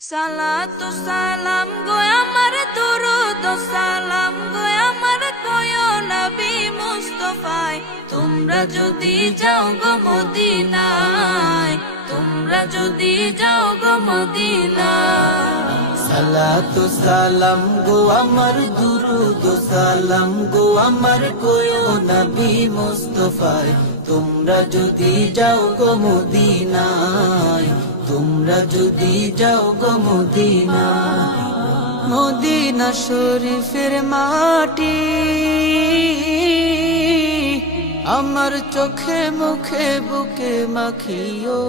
সালাতু সালাম গো আমার দুরুদ ও সালাম গো আমার কয়ো নবী মুস্তাফায় তোমরা যদি যাও গো মদিনায় তোমরা যদি যাও গো মদিনায় সালাতু সালাম গো আমার দুরুদ ও সালাম গো আমার কয়ো নবী মুস্তাফায় তোমরা যদি যাও গো মদিনায় তোমরা যদি যাও গো মদিনায় মদিনা শরীফের মাটি আমার চোখে মুখে বুকে মাখিও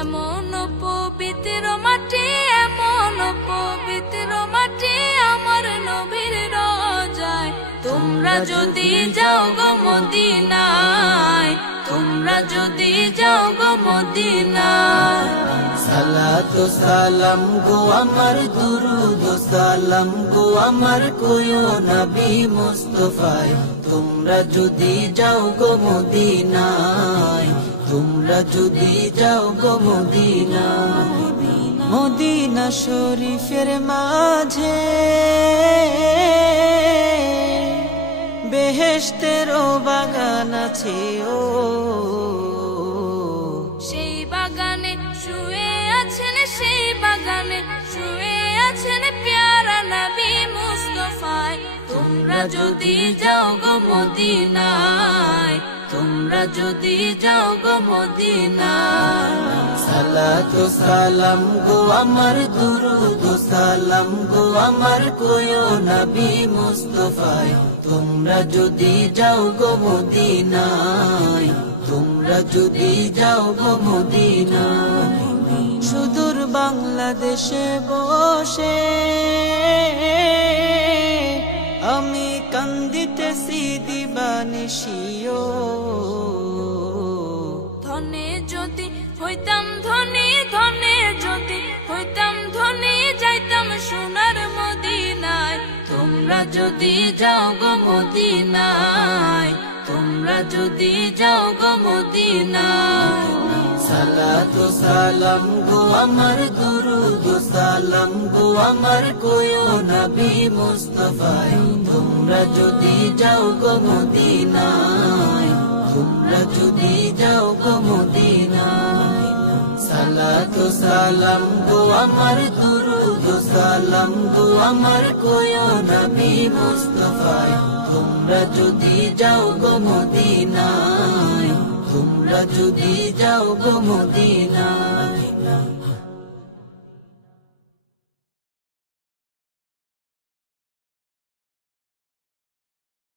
এমন পবিত্র মাটি এমন পবিত্র মাটি আমার নবীর রোজায় তোমরা যদি যাও গো মদিনায় তোমরা যদি যাও গো মদিনায় সালাতু সালাম গো আমার দুরুদ ও সালাম গো আমার কয়ো নবী মুস্তাফায় তোমরা যদি যাও গো মদিনায় তোমরা যদি যাও গো মদিনায় মদিনা শরীফের মাঝে বেহেশতেরও বাগান আছে ও সেই বাগানে শুয়ে আছেন সেই বাগানে শুয়ে আছেন প্যারা নবী মুস্তাফায় তোমরা যদি যাও গো মদিনায় তোমরা যদি যাও গো মদিনায় সালাতু সালাম গো আমার দুরুদ ও সালাম গো আমার কয়ো নবী মুস্তাফায় তোমরা যদি যাও গো মদিনায় তোমরা যদি যাও গো মদিনায় সুদূর বাংলাদেশে বসে আমি কান্দিতেছি দিবানিশিও ধনে যদি হইতাম ধনী ধনে যদি হইতাম ধনী যাইতাম সোনার মদিনায় তোমরা যদি যাও গো মদিনায় তোমরা যদি যাও গো মদিনায় সালাতু সালাম গো আমার দুরুদ ও সালাম গো আমার কয়ো নবী মুস্তাফায় তোমরা যদি যাও গো মদিনায় তোমরা যদি যাও গো মদিনায় সালাতু সালাম গো আমার দুরুদ ও সালাম গো আমার কয়ো নবী মুস্তাফায় তোমরা যদি যাও গো মদিনায় তোমরা যদি যাও গো মদিনায়